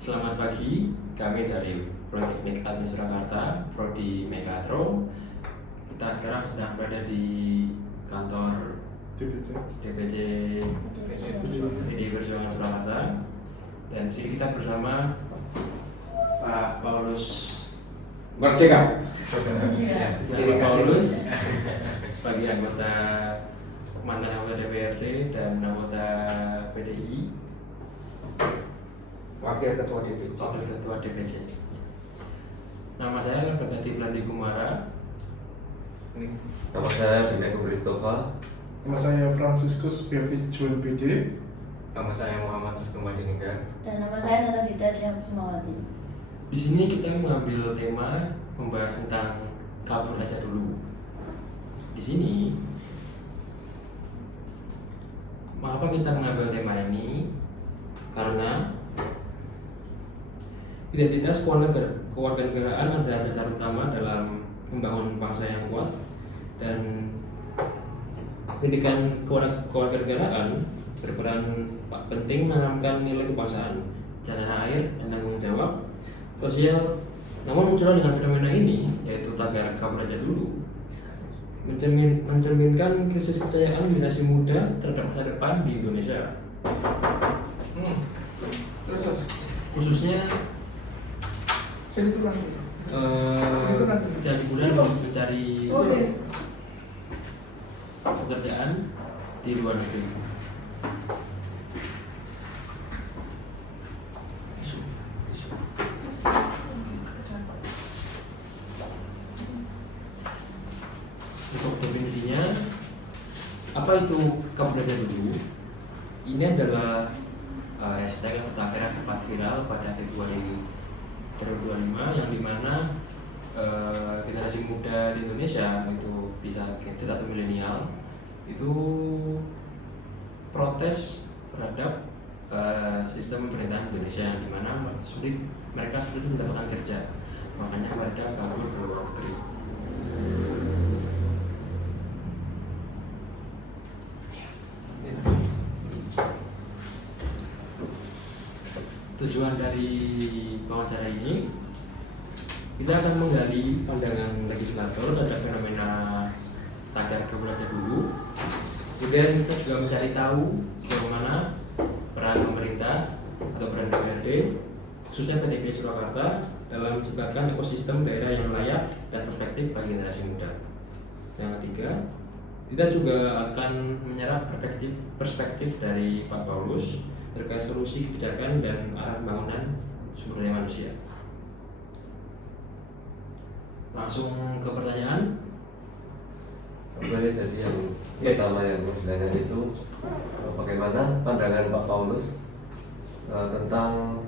Selamat pagi, kami dari Politeknik Admin Surakarta, Prodi Mekatro. Kita sekarang sedang berada di kantor DPC PDI Perjuangan Surakarta. Dan di sini kita bersama Pak Paulus Merdeka. Pak Paulus sebagai anggota mantan anggota DPRD dan anggota PDI, Wakil Ketua DPC. Nama saya Ganti Blandi Kumara. Nama saya Bintang Christopher. Nama saya Franciscus Beavis Juan PD. Nama saya Muhammad Rustum Madininggar. Dan nama saya Nata Dita Dihakusumawati. Di sini kita mengambil tema membahas tentang kabur aja dulu. Di sini, mengapa kita mengambil tema ini? Karena identitas kewarganegaraan adalah dasar utama dalam membangun bangsa yang kuat, dan pendidikan kewarganegaraan berperan penting menanamkan nilai kebangsaan, tanah air, dan tanggung jawab sosial. Namun munculnya dengan fenomena ini, yaitu tagar kabur aja dulu, mencerminkan krisis kepercayaan generasi muda terhadap masa depan di Indonesia. Khususnya generasi muda mencari pekerjaan di luar negeri. Untuk definisinya, apa itu kabur aja dulu? Ini adalah hashtag yang terakhir yang sempat viral pada Februari 2025, yang dimana generasi muda di Indonesia, itu bisa Gen Z atau milenial, itu protes terhadap sistem pemerintahan Indonesia, yang dimana mereka sulit mendapatkan kerja, makanya mereka kabur ke luar negeri. Tujuan dari wawancara ini, kita akan menggali pandangan legislator terhadap fenomena tagar kabur aja dulu. Kemudian kita juga mencari tahu sejauh mana peran pemerintah atau peran DPRD, khususnya PDIP Surakarta, dalam menciptakan ekosistem daerah yang layak dan perspektif bagi generasi muda. Yang ketiga, kita juga akan menyerap perspektif dari Pak Paulus terkait solusi kebijakan dan arah pembangunan sumber daya manusia. Langsung ke pertanyaan. Jadi yang pertama yang mau ditanya itu bagaimana pandangan Pak Paulus tentang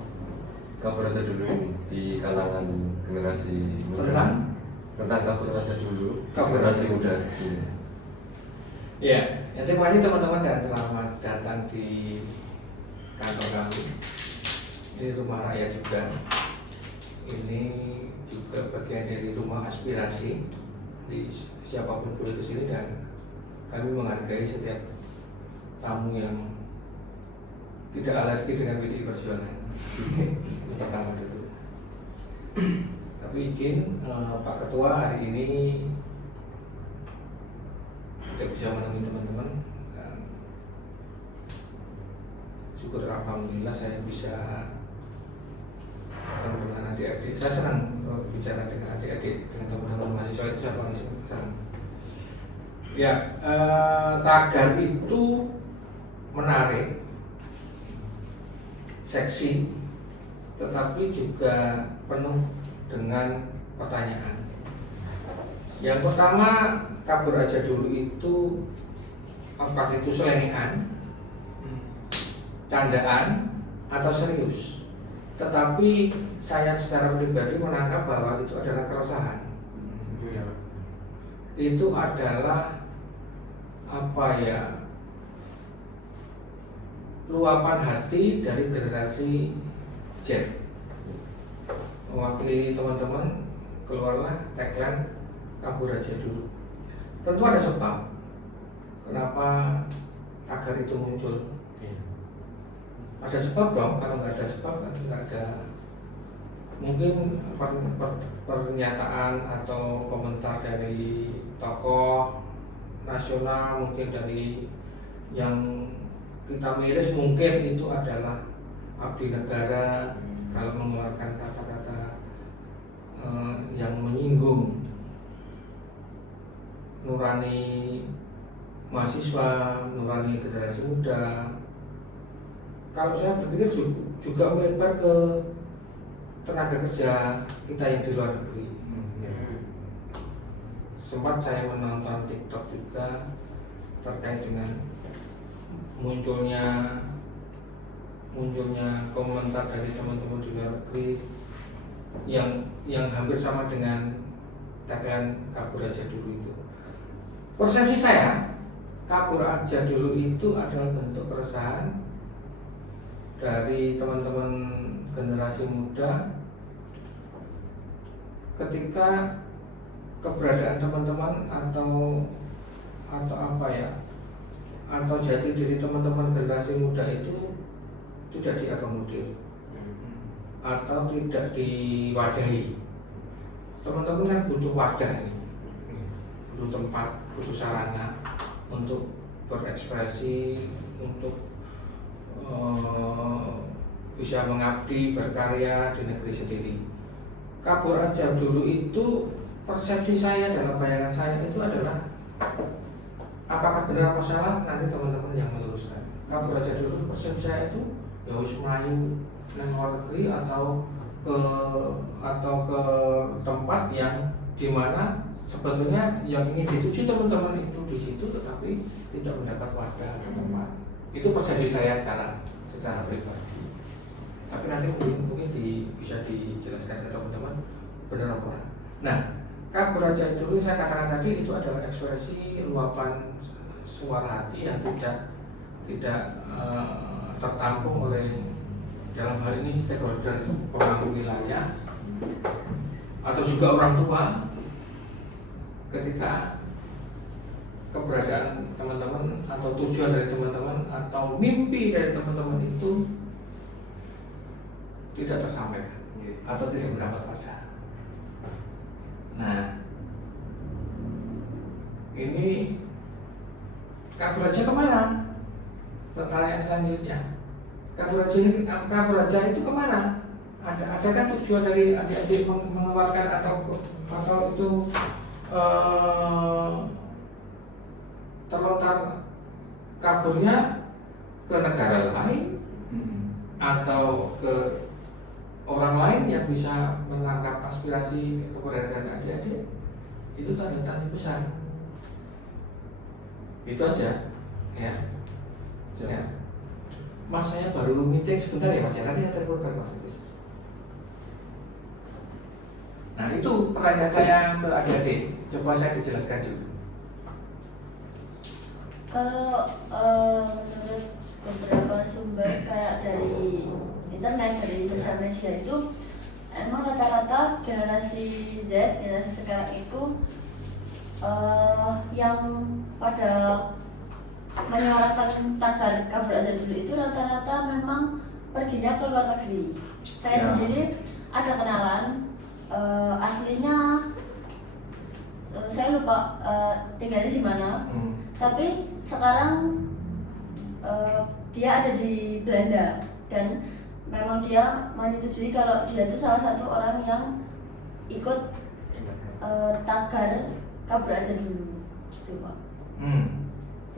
kabur aja dulu ini di kalangan generasi muda. Tentang kabur aja dulu generasi muda. Ya, terima kasih teman-teman dan selamat datang di kantor kami, di rumah rakyat juga. Ini juga bagian dari rumah aspirasi, di siapapun boleh kesini, dan kami menghargai setiap tamu yang tidak alergi dengan PDI Perjuangan. Pertama dulu. Tapi izin Pak Ketua hari ini tidak bisa menemui teman-teman. Syukur alhamdulillah saya bisa bertemu dengan adik-adik. Saya senang bicara dengan adik-adik, dengan teman-teman mahasiswa, itu saya paling senang. Ya, tagar itu menarik, seksi, tetapi juga penuh dengan pertanyaan. Yang pertama, kabur aja dulu itu apakah itu selengean, candaan, atau serius? Tetapi saya secara pribadi menangkap bahwa itu adalah keresahan. Itu adalah luapan hati dari generasi Z. Mewakili teman-teman, keluarlah tagline kabur aja dulu. Tentu ada sebab kenapa tagar itu muncul. ada sebab dong. Kalau nggak ada sebab kan nggak ada mungkin pernyataan atau komentar dari tokoh nasional, mungkin dari yang kita miris, mungkin itu adalah abdi negara kalau mengeluarkan kata-kata yang menyinggung nurani mahasiswa, nurani generasi muda. Kalau saya berpikir juga melebar ke tenaga kerja kita yang di luar negeri. Sempat saya menonton TikTok juga terkait dengan munculnya komentar dari teman-teman di luar negeri yang hampir sama dengan tagline kabur aja dulu itu. Persepsi saya, kabur aja dulu itu adalah bentuk keresahan dari teman-teman generasi muda ketika keberadaan teman-teman atau apa ya, atau jati diri teman-teman generasi muda itu tidak diakomodir atau tidak diwadahi. Teman-teman kan butuh wadah nih, butuh tempat, butuh sarana untuk berekspresi, untuk bisa mengabdi, berkarya di negeri sendiri. Kabur aja dulu itu persepsi saya, dalam bayangan saya itu adalah, apakah benar apa salah nanti teman-teman yang meluruskan. Kabur aja dulu persepsi saya itu ya wis melayu nang luar negeri atau ke tempat yang dimana sebetulnya yang ingin dituju teman-teman itu di situ, tetapi tidak mendapat wadah atau tempat. Itu persepsi saya secara pribadi. Tapi nanti mungkin bisa dijelaskan ke teman-teman benar apa. Nah, kabur aja dulu saya katakan tadi itu adalah ekspresi luapan suara hati yang tidak tertampung oleh, dalam hal ini stakeholder pemangku wilayah atau juga orang tua, ketika keberadaan teman-teman atau tujuan dari teman-teman atau mimpi dari teman-teman itu tidak tersampaikan atau tidak mendapat wadah. Nah, ini kabur aja kemana? Pertanyaan selanjutnya, kabur aja itu kemana? Adakah tujuan dari adik-adik mengeluarkan atau itu terlontar kaburnya ke negara lain atau ke orang lain yang bisa menangkap aspirasi keberadaan adik-adik? Itu tanda besar. Itu aja, ya. Mas, saya baru meeting sebentar ya Mas, nanti saya telepon balik Mas Agus. Nah, itu pertanyaan saya ke adik-adik. Coba saya dijelaskan dulu. Kalau menurut beberapa sumber kayak dari internet, dari sosial media itu, emang rata-rata generasi Z, generasi sekarang itu yang pada menyuarakan tagar kabur aja dulu itu rata-rata memang perginya ke luar negeri. Saya sendiri ada kenalan, aslinya saya lupa tinggalnya di mana, tapi sekarang dia ada di Belanda dan memang dia menyetujui kalau dia itu salah satu orang yang ikut tagar kabur aja dulu, gitu Pak.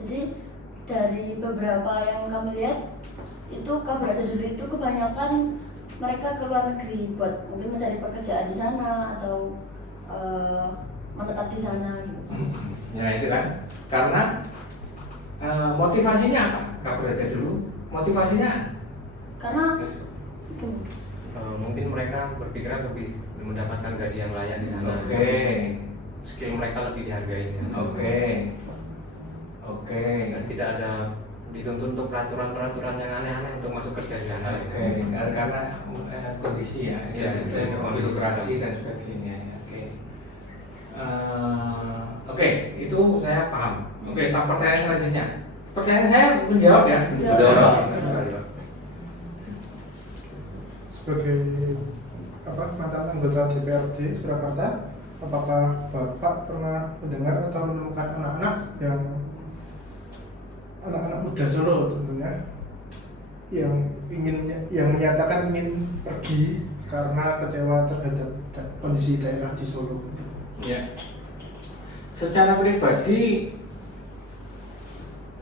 Jadi dari beberapa yang kami lihat itu kabur aja dulu itu kebanyakan mereka ke luar negeri buat mungkin mencari pekerjaan di sana atau menetap di sana gitu. Ya itu kan, karena motivasinya apa? Kabur aja dulu. Motivasinya? Karena mungkin mereka berpikiran lebih mendapatkan gaji yang layak di sana. Oke. Skill mereka lebih dihargai. Oke. Dan tidak ada dituntut untuk peraturan-peraturan yang aneh-aneh untuk masuk kerja di sana. Karena kondisi ya, sistem birokrasi dan sebagainya. Oke, itu saya paham. Oke, pertanyaan selanjutnya. Pertanyaan saya menjawab ya. Sudah. sebagai mantan anggota DPRD Surakarta, apakah Bapak pernah mendengar atau menemukan anak-anak muda Solo tentunya yang menyatakan ingin pergi karena kecewa terhadap kondisi daerah di Solo? Ya, secara pribadi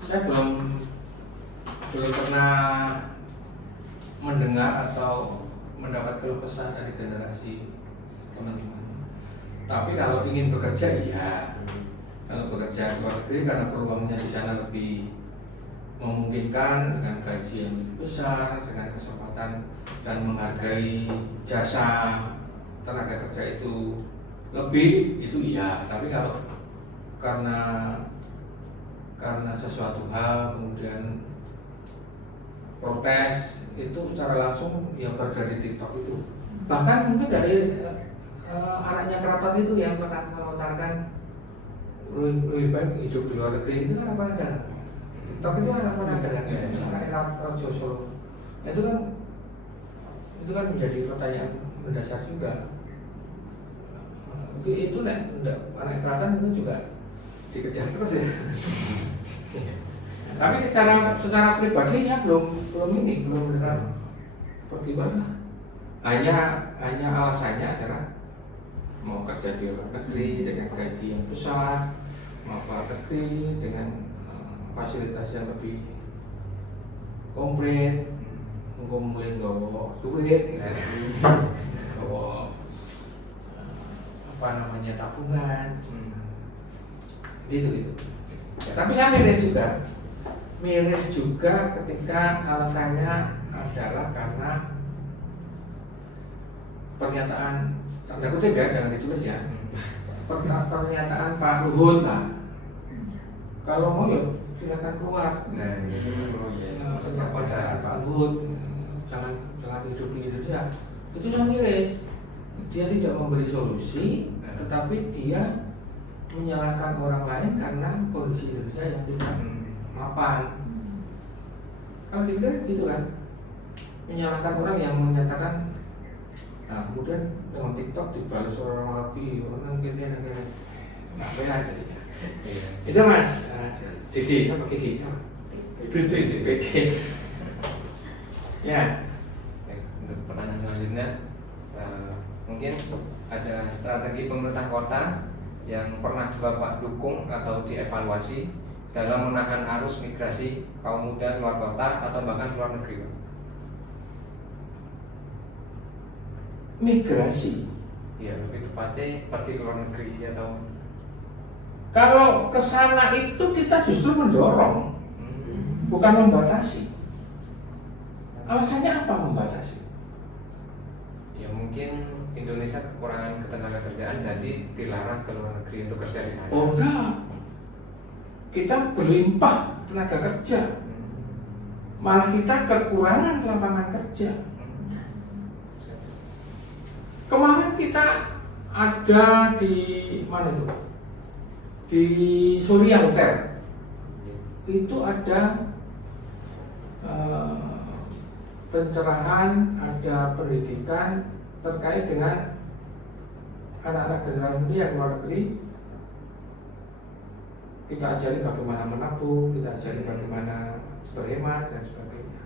saya belum pernah mendengar atau mendapat keluh kesah dari generasi teman-teman. Tapi kalau ingin bekerja, iya. Kalau bekerja di luar negeri karena peluangnya di sana lebih memungkinkan dengan gaji yang lebih besar, dengan kesempatan dan menghargai jasa tenaga kerja itu lebih, itu iya. Tapi kalau karena sesuatu hal kemudian protes, itu secara langsung yang dari TikTok itu, bahkan mungkin dari anaknya keraton itu yang pernah melontarkan lebih baik hidup di luar negeri, itu kan apa ada TikTok itu apa ada kan, anak Raja Solo itu kan menjadi pertanyaan mendasar juga. Itu anak keraton itu juga dikejar terus ya. Tapi secara pribadi saya belum dengar pergi mana. Hanya alasannya adalah mau kerja di luar negeri dengan gaji yang besar, mau keluar negeri dengan fasilitas yang lebih komplit, ngumpulin gawa duit, gawa tabungan, gitu. Tapi saya miris juga ketika alasannya adalah karena pernyataan, tanda kutip ya, jangan ditulis ya, pernyataan Pak Luhut lah, kalau mau ya silakan keluar. Pernyataan Pak Luhut, jangan hidup di Indonesia, itu saya miris. Dia tidak memberi solusi, tetapi dia menyalahkan orang lain karena kondisi Indonesia yang tidak mapan. Kalau pikir gitu kan, menyalahkan orang yang menyatakan, nah kemudian dengan TikTok dibalas orang lagi, orang gini, nggak benar jadinya. Itu Mas, Didi apa Kiki? Didi. Ya. Untuk pertanyaan selanjutnya, mungkin ada strategi pemerintah kota yang pernah Bapak dukung atau dievaluasi dalam menahan arus migrasi kaum muda luar kota atau bahkan luar negeri, Pak? Migrasi? Ya, lebih tepatnya pergi ke luar negeri atau? Kalau ke sana itu kita justru mendorong, bukan membatasi. Alasannya apa membatasi? Ya mungkin Indonesia kekurangan ketenaga kerjaan, jadi dilarang ke luar negeri untuk kerja di sana. Oh enggak, kita berlimpah tenaga kerja, malah kita kekurangan lapangan kerja. Kemarin kita ada di mana itu? Di Surya Hotel. Itu ada pencerahan, ada pendidikan terkait dengan anak-anak generasi muda yang luar negeri. Kita ajari bagaimana menabung, kita ajari bagaimana berhemat dan sebagainya.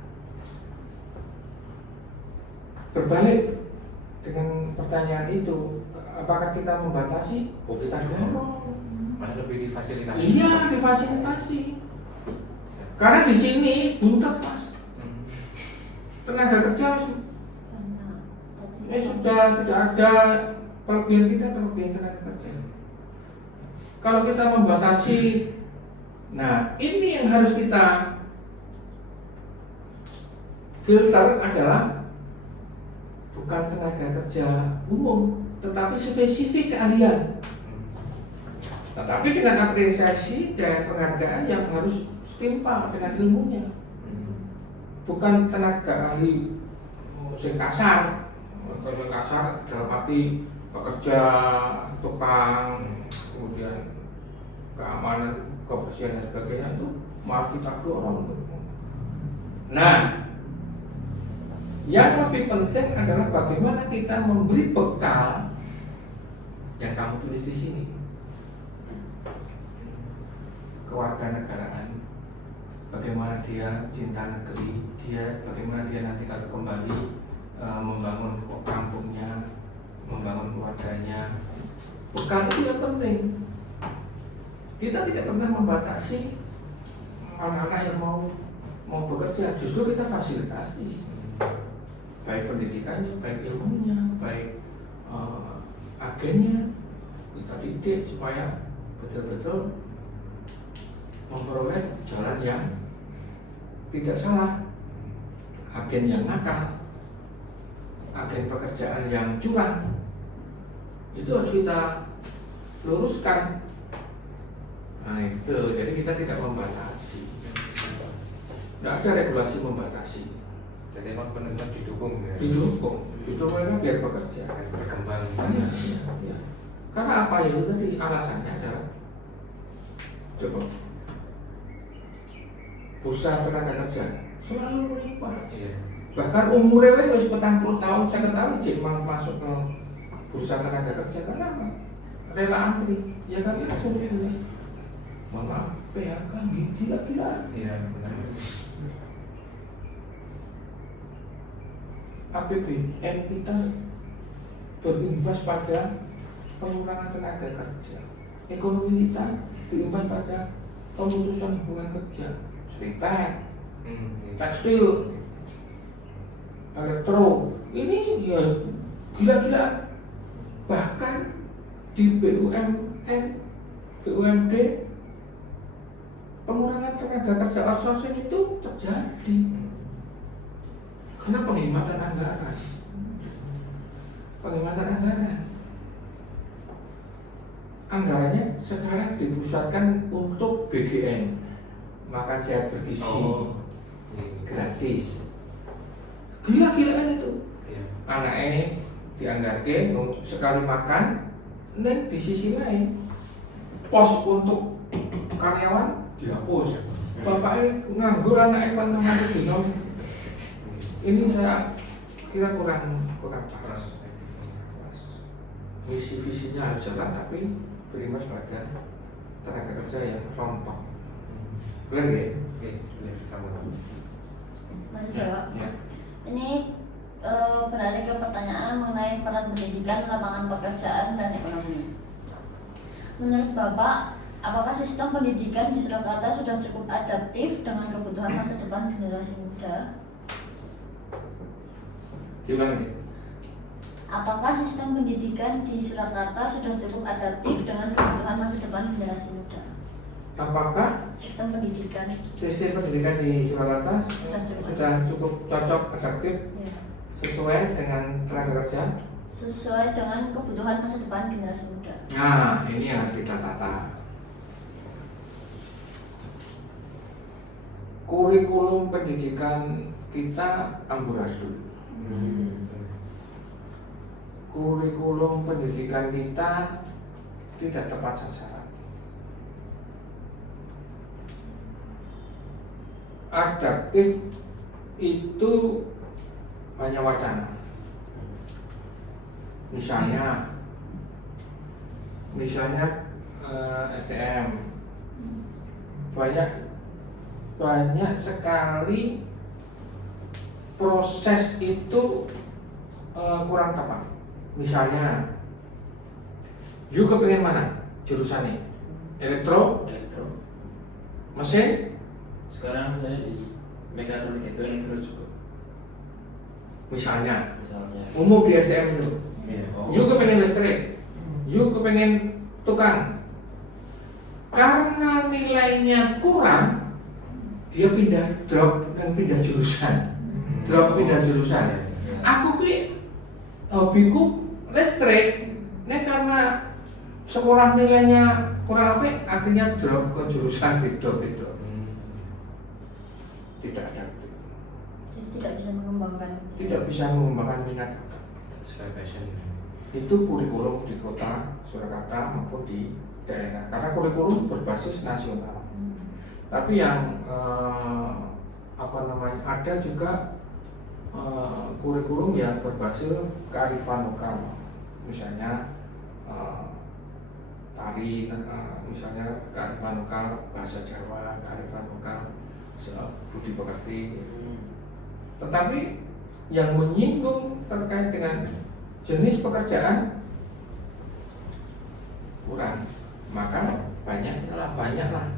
Berbalik dengan pertanyaan itu, apakah kita membatasi? Oh, kita dorong. Malah lebih difasilitasi. Iya, difasilitasi. Karena di sini buntet Mas. Tenaga kerja ini sudah tidak ada kelebihan tenaga kerja. Kalau kita membatasi, nah ini yang harus kita filter adalah bukan tenaga kerja umum, tetapi spesifik keahlian. Tetapi dengan apresiasi dan penghargaan yang harus setimpal dengan ilmunya. Bukan tenaga ahli yang kasar dalam arti pekerja, tukang, kemudian keamanan, kebersihan dan sebagainya, itu malah kita dorong. Nah, Yang lebih penting adalah bagaimana kita memberi bekal yang kamu tulis di sini. Kewarganegaraan, bagaimana dia cinta negeri, bagaimana dia nanti kalau kembali membangun kampungnya, membangun keluarganya. Bekal itu yang penting. Kita tidak pernah membatasi anak-anak yang mau bekerja, justru kita fasilitasi, baik pendidikannya, baik ilmunya, baik agennya, kita didik supaya betul-betul memperoleh jalan yang tidak salah. Agen yang nakal, agen pekerjaan yang curang, itu harus kita luruskan. Nah itu, jadi kita tidak membatasi, tidak ada regulasi membatasi. Jadi emang benar-benar didukung ya. Didukung, justru mereka biar bekerja. Berkembang. Ya. Karena apa ya itu tadi alasannya adalah coba bursa tenaga kerja selalu melimpah. Iya. Bahkan umurnya wis 40 tahun, 50 tahun jadi masuk ke bursa tenaga kerja karena apa? Rela antri, ya kan langsung ini. Malah PHK gila-gila. Iya benar. APBN kita berimbas pada pengurangan tenaga kerja. Ekonomi kita berimbas pada pemutusan hubungan kerja. Serikat, tekstil, elektro, ini ya gila-gila. Bahkan di BUMN, BUMD, pengurangan tenaga kerja outsourcing itu terjadi karena penghematan anggaran. Anggarannya sekarang dipusatkan untuk BGN, makan sehat bergizi, gratis. Gila-gilaan itu. Iya. Anaknya dianggarkan untuk sekali makan, dan di sisi lain pos untuk karyawan dihapus. Bapaknya nganggur, anaknya kan namanya dinom. Ini saya kira kurang pas. Visi-visinya harus jalan, tapi berimbas pada tenaga kerja yang rontok. Benar nggak? Oke, sama. Lanjut ya Pak. Ya. Ini beralih ke pertanyaan mengenai peran pendidikan, lapangan pekerjaan, dan ekonomi. Menurut Bapak, apakah sistem pendidikan di Surakarta sudah cukup adaptif dengan kebutuhan masa depan generasi muda? Gimana? Apakah sistem pendidikan di Surakarta sudah cukup adaptif dengan kebutuhan masa depan generasi muda? Apakah Sistem pendidikan sistem pendidikan di Surakarta sudah cukup cocok, adaptif, ya, sesuai dengan tenaga kerja? sesuai dengan kebutuhan masa depan generasi muda? Nah, ini yang harus kita tata. Kurikulum pendidikan kita amburadul. Kurikulum pendidikan kita tidak tepat sasaran. Adaptif itu hanya wacana. Misalnya STM banyak sekali proses itu kurang tepat. Misalnya, you kepengen mana jurusannya? Elektro, mesin, Sekarang saya di mekatronik itu elektro juga. misalnya Misalnya. umum di STM itu. Iya. You kepengen listrik, you kepengen tukang. Karena nilainya kurang, dia drop jurusan. Aku ki hobiku listrik, karena sekolah nilainya kurang apa, akhirnya drop ke jurusan beda. Tidak ada, Jadi tidak bisa mengembangkan minat. Sesuai passion. Itu kurikulum di kota Surakarta maupun di daerah, karena kurikulum berbasis nasional. Tapi yang ada juga kurikulum yang berbasis kearifan lokal, misalnya tari, misalnya kearifan lokal bahasa Jawa, kearifan lokal budi pekerti. Tetapi yang menyinggung terkait dengan jenis pekerjaan kurang, maka banyaklah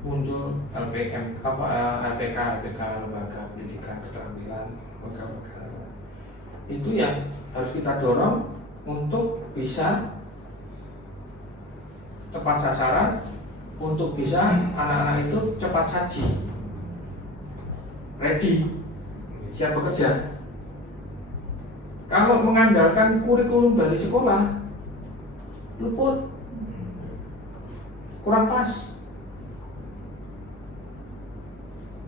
muncul LPK, lembaga pendidikan keterampilan, lembaga itu yang harus kita dorong untuk bisa tepat sasaran, untuk bisa anak-anak itu cepat saji, ready, siap bekerja. Kalau mengandalkan kurikulum dari sekolah, luput, kurang pas.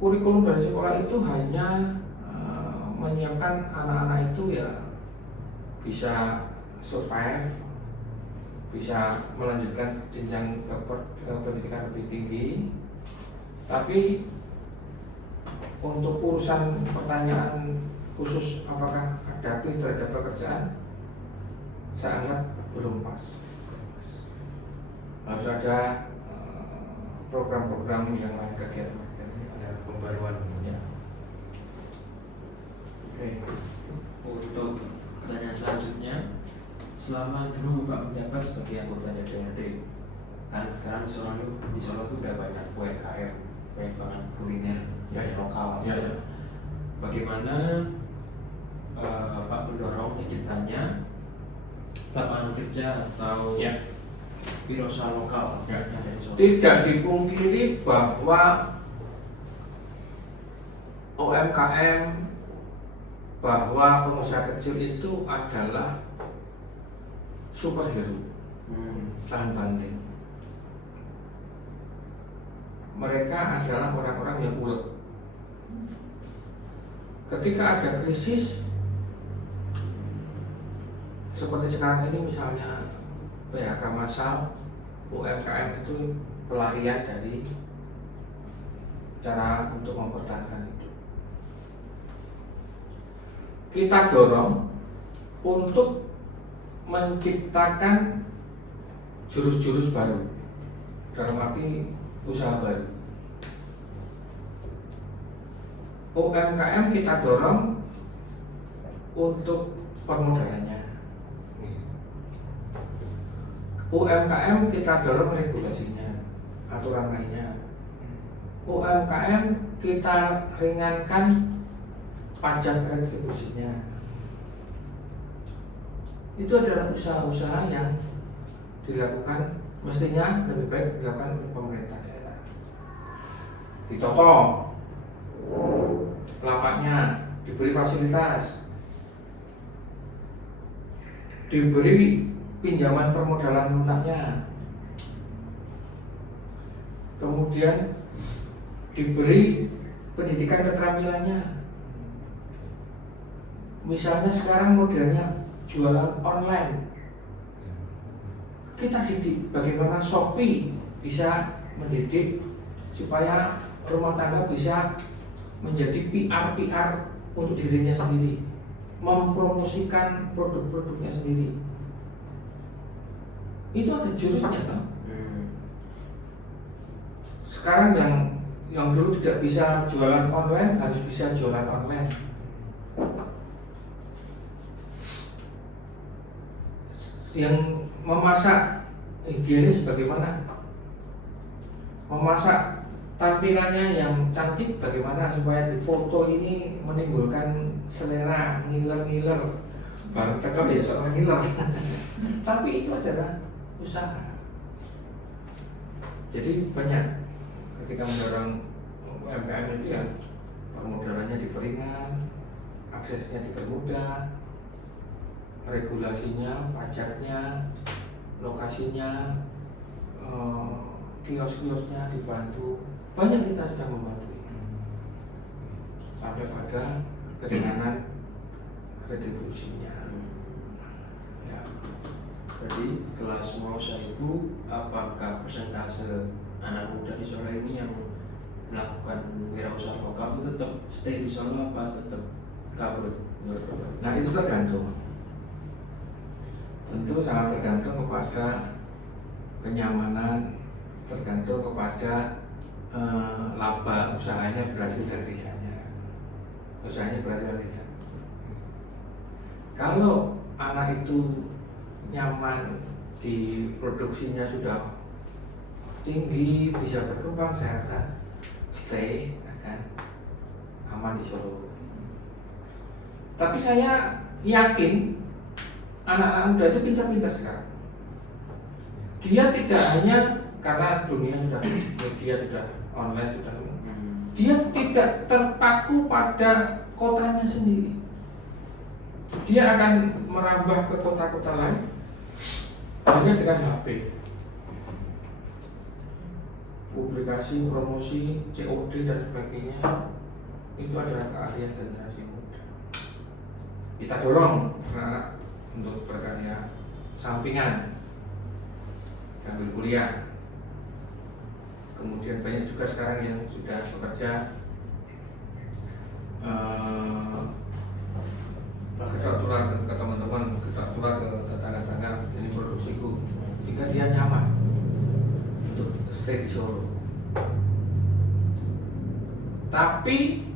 Kurikulum dari sekolah itu hanya menyiapkan anak-anak itu ya bisa survive, bisa melanjutkan jenjang pendidikan lebih tinggi, tapi untuk urusan pertanyaan khusus apakah adaptif terhadap pekerjaan, saya anggap belum pas. Harus ada program-program yang lain, kegiatan Ada pembaruan. ya. Oke. Untuk pertanyaan selanjutnya, selama dulu Bapak menjabat sebagai anggota DPRD, kan sekarang di Solo itu udah banyak UMKM, banyak banget kuliner Ya, ya. lokal. Ya, ya. Bagaimana Bapak mendorong terciptanya lapangan kerja atau wirausaha lokal Ya. yang ada di Solo? Tidak dipungkiri bahwa UMKM, bahwa pengusaha kecil itu adalah superhero, tahan banting. Mereka adalah orang-orang yang ulet. Ketika ada krisis seperti sekarang ini, misalnya PHK massal, UMKM itu pelarian dari cara untuk mempertahankan itu. Kita dorong untuk menciptakan jurus-jurus baru, dalam arti usaha baru. UMKM kita dorong untuk permodalannya. UMKM kita dorong regulasinya, aturan mainnya. UMKM kita ringankan pajak retribusinya. Itu adalah usaha-usaha yang dilakukan, mestinya lebih baik dilakukan oleh pemerintah daerah. Ditoto lapaknya, diberi fasilitas, diberi pinjaman permodalan lunaknya, kemudian diberi pendidikan keterampilannya. Misalnya sekarang modelnya jualan online, kita didik bagaimana Shopee bisa mendidik supaya rumah tangga bisa menjadi PR untuk dirinya sendiri, mempromosikan produk-produknya sendiri. Itu ada jurusnya toh. Sekarang yang dulu tidak bisa jualan online harus bisa jualan online. Yang memasak higienis bagaimana? Memasak tampilannya yang cantik bagaimana supaya di foto ini menimbulkan selera, ngiler-ngiler. Baru tekap ya soal ngiler. Tapi itu adalah usaha. Jadi banyak ketika mendorong UMKM itu ya permodalannya diperingan, aksesnya dipermudah, regulasinya, pajaknya, lokasinya, kios-kiosnya dibantu. Banyak kita sudah membantu sampai pada keringanan retribusinya. Ya. Berarti setelah semua usaha itu, apakah persentase anak muda di Solo ini yang melakukan wirausaha lokal itu tetap stay di Solo apa tetap kabur. Nah itu tergantung, tentu sangat tergantung kepada kenyamanan, tergantung kepada laba usahanya berhasil dan tidaknya. Usahanya berhasil dan tidak. Kalau anak itu nyaman, di produksinya sudah tinggi, bisa berkembang, saya rasa stay akan aman di Solo. Tapi saya yakin anak-anak muda itu pintar-pintar sekarang. Dia tidak hanya karena dunia sudah media sudah online sudah, dia tidak terpaku pada kotanya sendiri. Dia akan merambah ke kota-kota lain hanya dengan HP, publikasi, promosi, COD dan sebagainya. Itu adalah keahlian generasi muda. Kita dorong anak-anak untuk berkarya sampingan sambil kuliah. Kemudian banyak juga sekarang yang sudah bekerja kita tular ke teman-teman, kita tular ke tetangga-tetangga, ini produksiku, jika dia nyaman untuk stay di Solo. Tapi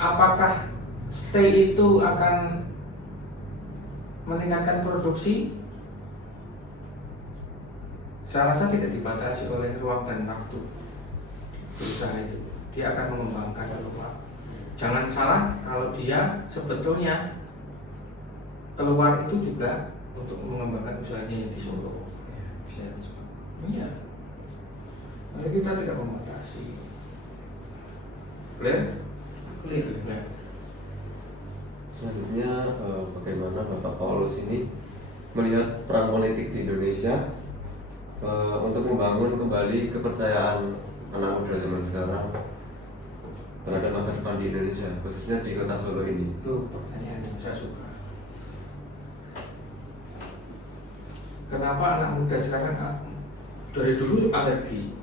apakah stay itu akan meningkatkan produksi? Saya rasa tidak dibatasi oleh ruang dan waktu berusaha itu. Dia akan mengembangkan keluar. Jangan salah kalau dia sebetulnya keluar itu juga untuk mengembangkan usahanya yang di Solo. Bisa iya. Jadi kita tidak membatasi. Clear? Clear. Selanjutnya bagaimana Bapak Paulus ini melihat peran politik di Indonesia untuk membangun kembali kepercayaan anak muda zaman sekarang terhadap masa depan di Indonesia, khususnya di kota Solo ini? Itu pertanyaan yang saya suka. Kenapa anak muda sekarang dari dulu alergi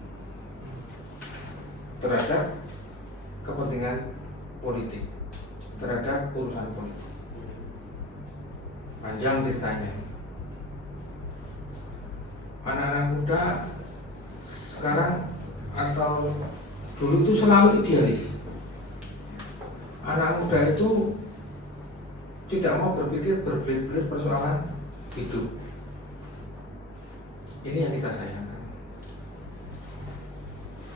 terhadap kepentingan politik, terhadap urusan politik? Panjang ceritanya. Anak-anak muda sekarang atau dulu itu selalu idealis. Anak muda itu tidak mau berpikir berbelit-belit persoalan hidup. Ini yang kita sayangkan.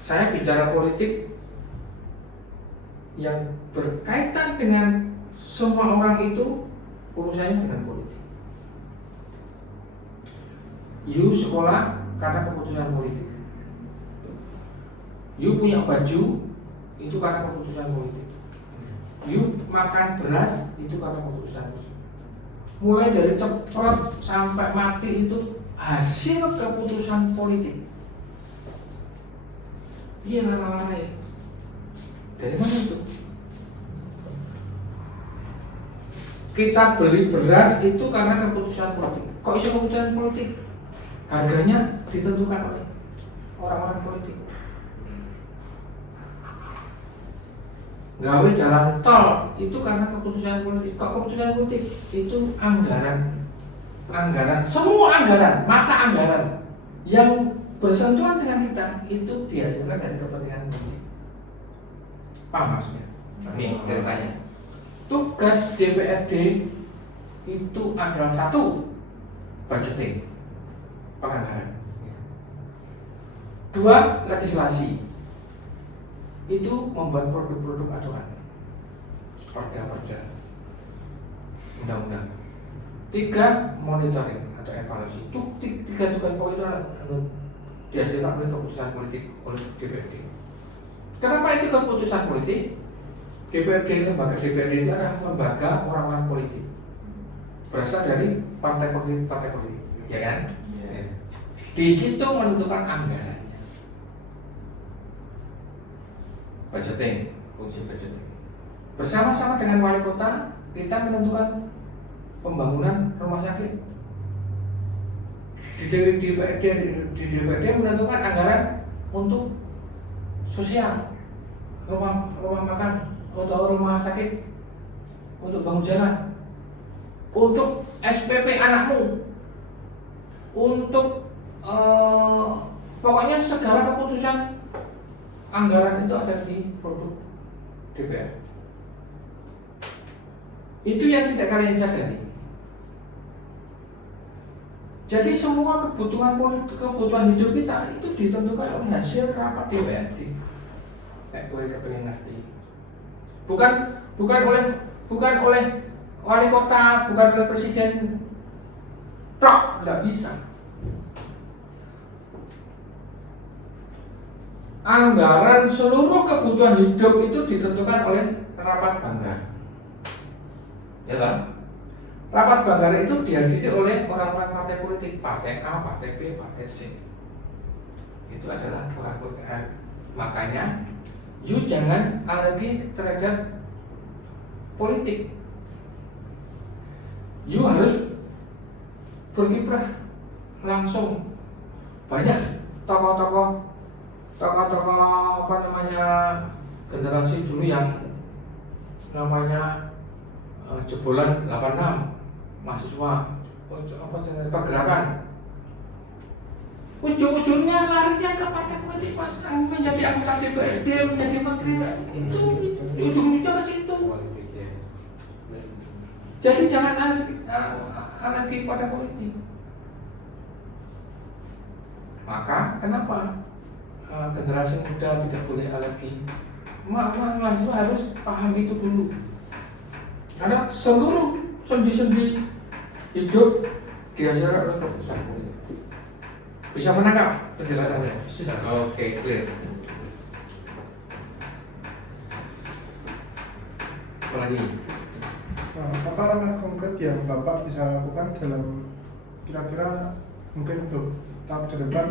Saya bicara politik yang berkaitan dengan semua orang itu urusannya dengan politik. You sekolah karena keputusan politik. You punya baju itu karena keputusan politik. You makan beras itu karena keputusan politik. Mulai dari ceprot sampai mati itu hasil keputusan politik. Iya lalai. Dari mana itu? Kita beli beras itu karena keputusan politik. Kok bisa keputusan politik? Harganya ditentukan oleh orang-orang politik. Gawe jalan tol itu karena keputusan politik. Kok keputusan politik? Itu anggaran, semua anggaran, mata anggaran yang bersentuhan dengan kita itu dihasilkan dari kepentingan politik. Paham maksudnya? Nih ceritanya. Tugas DPRD itu adalah satu, budgeting, penganggaran. Dua, legislasi. Itu membuat produk-produk aturan, perda-perda, undang-undang. Tiga, monitoring atau evaluasi. Itu tiga tugas pokok itu dihasilkan oleh keputusan politik oleh DPRD. Kenapa itu keputusan politik? Lembaga DPRD itu adalah lembaga orang-orang politik, berasal dari partai politik, ya kan? Iya. Di situ menentukan anggarannya. Budgeting, fungsi budgeting. Bersama-sama dengan wali kota kita menentukan pembangunan rumah sakit. Di DPRD menentukan anggaran untuk sosial, rumah makan atau rumah sakit untuk bangun jalan, untuk SPP anakmu, untuk pokoknya segala keputusan anggaran itu ada di produk DPR. Itu yang tidak kalian sadari. Jadi semua kebutuhan politik, kebutuhan hidup kita itu ditentukan oleh hasil rapat DPRD. Kayak gue kepengen ngerti. Bukan oleh wali kota, bukan oleh presiden. Tok, nggak bisa. Anggaran seluruh kebutuhan hidup itu ditentukan oleh rapat banggar. Ya kan? Rapat banggar itu dihadiri oleh orang-orang partai politik, partai A, partai B, partai C. Itu adalah orang politik. Makanya, you jangan alergi terhadap politik. You harus berkiprah langsung. Banyak tokoh-tokoh apa namanya generasi dulu yang namanya jebolan 86 mahasiswa pergerakan, ujung-ujungnya larinya ke partai politik mas, menjadi anggota DPRD, menjadi menteri, itu ujung-ujungnya ke situ. Jadi jangan alergi pada politik. Maka kenapa generasi muda tidak boleh alergi? Mahasiswa harus paham itu dulu. Karena seluruh sendi-sendi hidup dihasilkan oleh keputusan politik. Bisa menangkap penjelasannya? Sudah. Oke, clear. Apalagi? Nah, apa langkah konkret yang Bapak bisa lakukan dalam kira-kira mungkin untuk tahun ke depan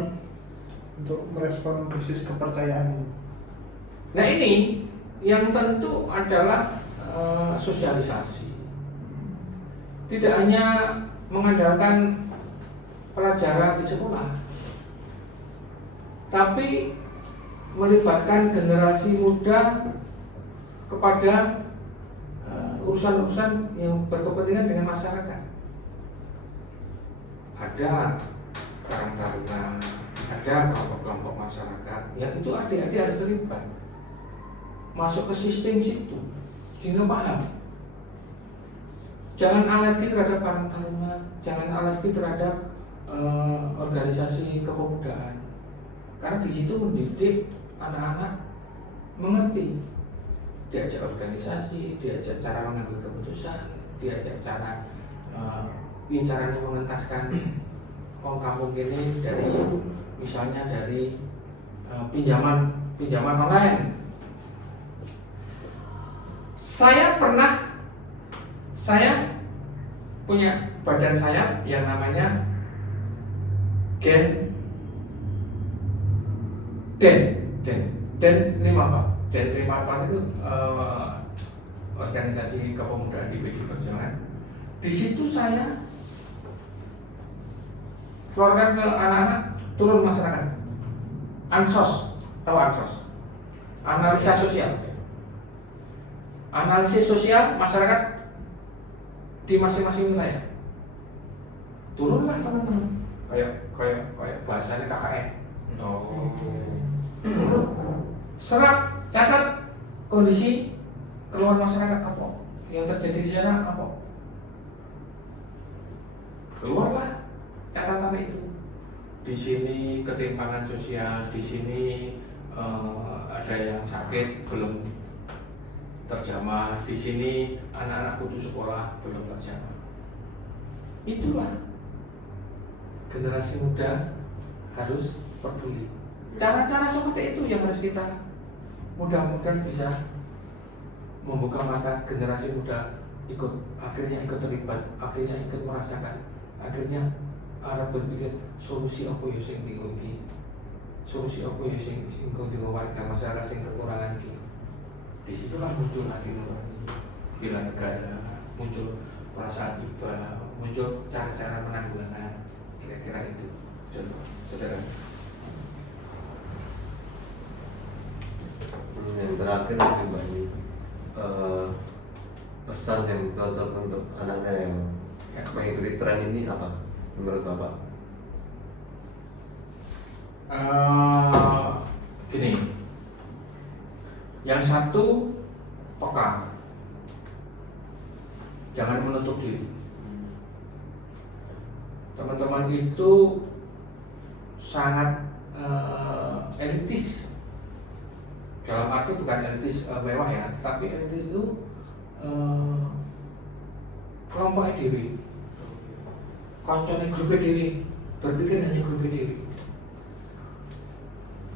untuk merespon krisis kepercayaan ini? Nah ini yang tentu adalah sosialisasi. Tidak hanya mengandalkan pelajaran di sekolah, tapi melibatkan generasi muda kepada urusan-urusan yang berkepentingan dengan masyarakat. Ada Karang Taruna, ada kelompok-kelompok masyarakat yang itu adik-adik harus terlibat, masuk ke sistem situ sehingga paham. Jangan alergi terhadap Karang Taruna, jangan alergi terhadap organisasi kepemudaan, karena di situ mendidik anak-anak mengerti, diajak organisasi, diajak cara mengambil keputusan, diajak cara caranya mengentaskan uang kampung ini dari misalnya dari pinjaman online. Saya punya badan saya yang namanya Den 5 Pak. Den 5 Pak itu organisasi kepemudaan di PDI Perjuangan. Di situ saya keluarkan ke anak-anak, turun masyarakat. Ansos, tahu ansos? Analisa sosial. Analisis sosial masyarakat di masing-masing wilayah. Turunlah teman-teman. Kayak bahasanya KKN. Oh. Serap, catat kondisi keluar masyarakat apa, yang terjadi di sana apa. Keluarlah catatan itu. Di sini ketimpangan sosial, di sini ada yang sakit belum terjamah, di sini anak-anak putus sekolah belum terjamah. Itulah generasi muda harus peduli. Cara-cara seperti itu yang harus kita mudah-mudahan bisa membuka mata generasi muda, akhirnya ikut terlibat, akhirnya ikut merasakan, akhirnya arah berpikir solusi apa ya sing tinggal iki, solusi apa ya sing tinggal warga masyarakat sing kekurangan iki. Disitulah muncul hati nurani bela negara, muncul perasaan iba, muncul cara-cara menanggulangan. Kira-kira itu contoh, saudara. Yang terakhir mungkin Mbak Ini, pesan yang cocok untuk anaknya yang mengikuti tren ini apa menurut Bapak? Gini, yang satu peka, jangan menutup diri. Teman-teman itu sangat elitis, dalam arti bukan elitis mewah ya, tapi elitis itu kelompok dewi, koncone grup dewi, berpikir hanya grup dewi.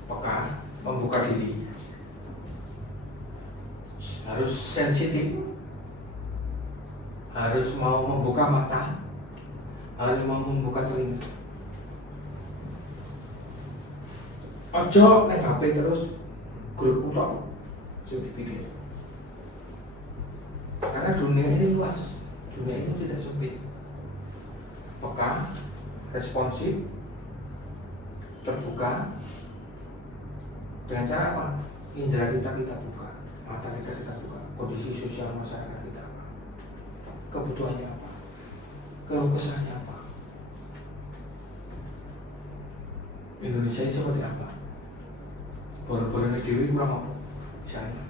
Peka, membuka diri, harus sensitif, harus mau membuka mata, harus mau membuka telinga. Ojo neng HP terus grup utok, jangan dipikir. Karena dunia ini luas, dunia ini tidak sempit. Peka, responsif, terbuka. Dengan cara apa? Indera kita buka, mata kita buka, kondisi sosial masyarakat kita apa, kebutuhannya apa, keluh kesahnya apa, Indonesia ini seperti apa, boleh-boleh dewi kurang apa, misalnya.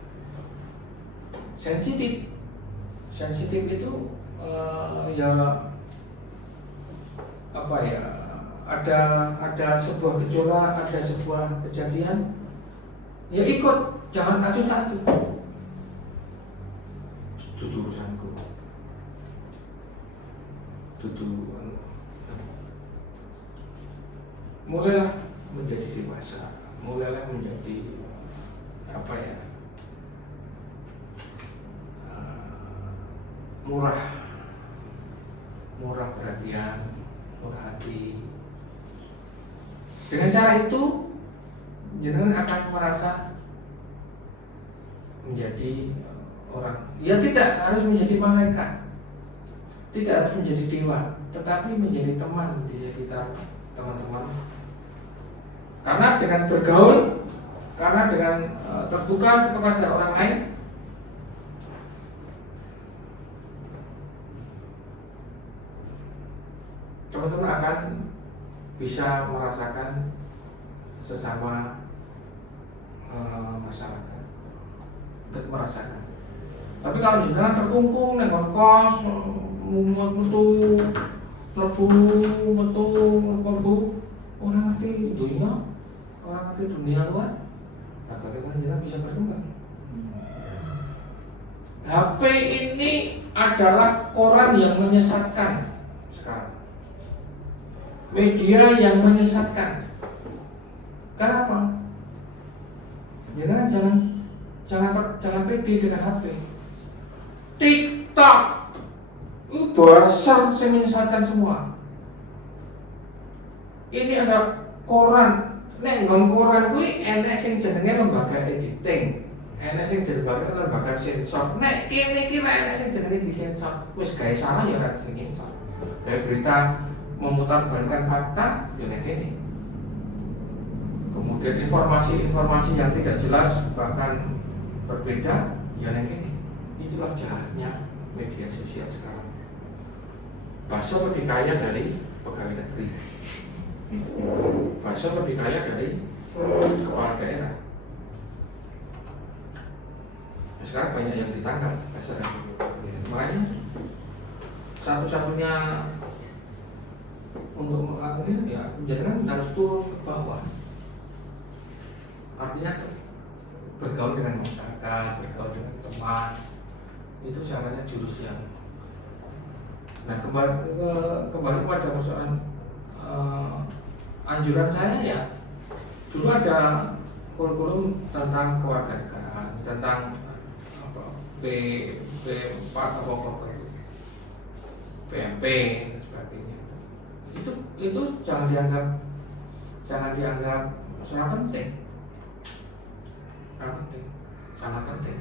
Sensitif itu ya apa ya, ada sebuah gejolak, ada sebuah kejadian, ya ikut, jangan acuh-acuh. Itu urusanku. Mulailah menjadi dewasa, mulailah menjadi apa ya, murah perhatian, murah hati. Dengan cara itu jenengan akan merasa menjadi orang, ya tidak harus menjadi malaikat, tidak harus menjadi dewa, tetapi menjadi teman di sekitar teman-teman. Karena dengan bergaul, karena dengan terbuka kepada orang lain, teman-teman akan bisa merasakan sesama masyarakat, merasakan. Tapi kalau jenengan terkungkung neng kos, metu, lebu, orang ngerti dunia, orang ngerti dunia luar. Nah, bagaimana jenengan bisa berkembang? HP ini adalah koran yang menyesatkan sekarang, media yang menyesatkan. Kenapa? Jangan pede dengan HP. TikTok itu dasar yang menyesatkan semua. Ini ada koran, nek nggon koran kuwi enek sing jenenge lembaga editing, enek sing jenenge lembaga sensor. Nek kene iki enek sing jenenge disensor. Wis gawe salah ya ora sing sensor. Gawe berita memutarbalikkan fakta ya nek kene. Kemudian informasi yang tidak jelas bahkan berbeda ya nek kene. Itulah jahatnya media sosial sekarang. Bakso lebih kaya dari pegawai negeri. Bakso lebih kaya dari kepala daerah. Sekarang banyak yang ditangkap. Makanya satu-satunya untuk mengakhiri ya jangan harus turun ke bawah. Artinya bergaul dengan masyarakat, bergaul dengan teman, itu caranya jurus yang. Nah kembali pada persoalan anjuran saya ya, dulu ada kurikulum tentang kewarganegaraan, tentang apa P4 apa PMP dan sebagainya. Itu jangan dianggap sangat penting. Sangat penting.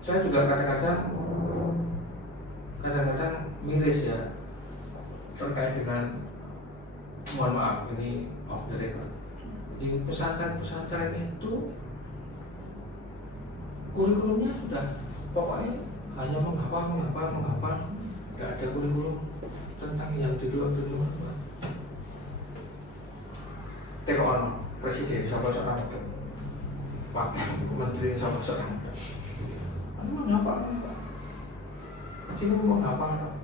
Saya juga kadang-kadang miris ya terkait dengan, mohon maaf ini off the record, di pesantren itu kurikulumnya sudah pokoknya hanya menghafal, nggak ada kurikulum tentang yang di luar. Tekono presiden siapa seorang Pak Menteri siapa seorang menghafal. Sini menghafal.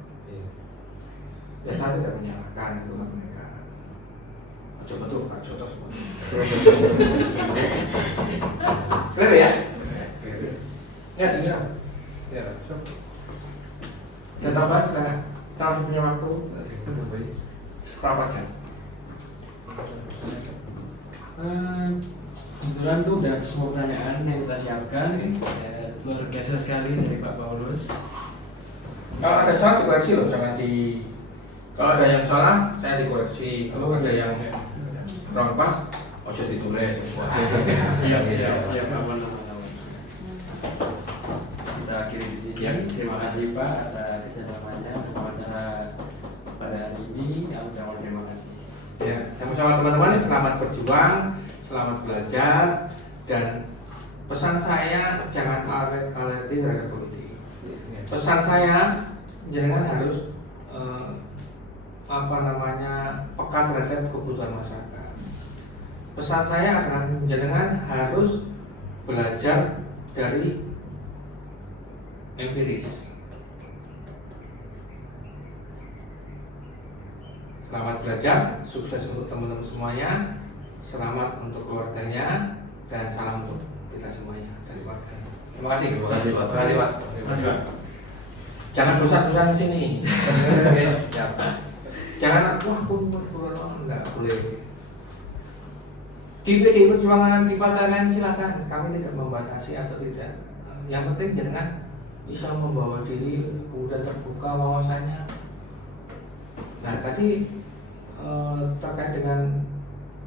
Ya saya tidak menyalahkan itu kan mereka. Coba tuh Pak Jotos semua. Clear ya? Ya, tinggal. Ya. Dan tambahan silakan. Kalau punya waktu berapa jam? Kebetulan tuh udah semua pertanyaan yang kita siapkan. Luar biasa sekali dari Pak Paulus. Kalau ada salah dikoreksi loh, jangan di. Kalau ada yang salah, saya dikoreksi. Kalau ada yang kurang pas, harus ditulis. Siap aman. Kita akhiri di sini. Terima kasih Pak atas kerjasamanya wawancara pada hari ini. Kami ucapkan terima kasih. Ya, sama-sama teman-teman, selamat berjuang, selamat belajar, dan pesan saya jangan alergi terhadap politik. Pesan saya jangan harus peka terhadap kebutuhan masyarakat. Pesan saya adalah jangan harus belajar dari empiris. Selamat belajar, sukses untuk teman-teman semuanya, selamat untuk keluarganya, dan salam untuk kita semuanya dari warga. Terima kasih. Terima kasih, Pak. Terima kasih Pak. Jangan bosan-bosan ke sini. Siapa? Jangan enggak boleh. Di PDI Perjuangan di partai lain silakan, kami tidak membatasi atau tidak. Yang penting jangan bisa membawa diri udah terbuka wawasannya. Nah tadi terkait dengan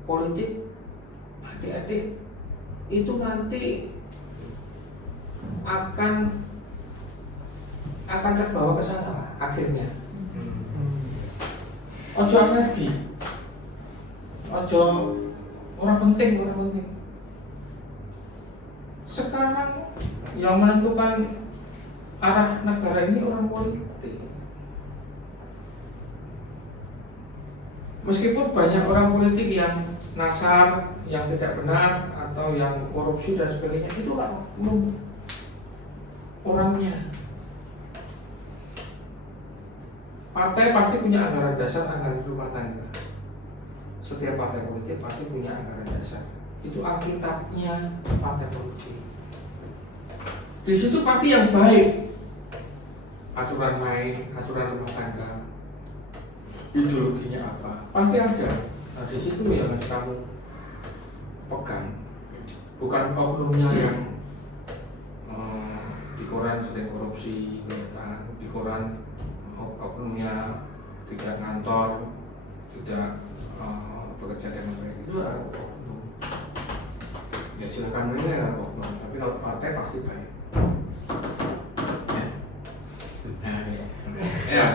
politik, adik-adik itu nanti akan terbawa ke sana lah, akhirnya. Ojo alergi, ojo orang penting. Sekarang yang menentukan arah negara ini orang politik. Meskipun banyak orang politik yang nasar, yang tidak benar, atau yang korupsi dan sebagainya, itulah orangnya. Partai pasti punya anggaran dasar, anggaran rumah tangga. Setiap partai politik pasti punya anggaran dasar. Itu alkitabnya partai politik. Di situ pasti yang baik, aturan main, aturan rumah tangga, ideologinya apa, pasti ada. Nah di situ yang harus kamu pegang, bukan oknumnya yang di koran sering korupsi, di koran oknumnya tidak ngantor, tidak bekerja dengan baik, itu oknum. Ya silakan menilai oknum, tapi kalau partai pasti baik. Ya.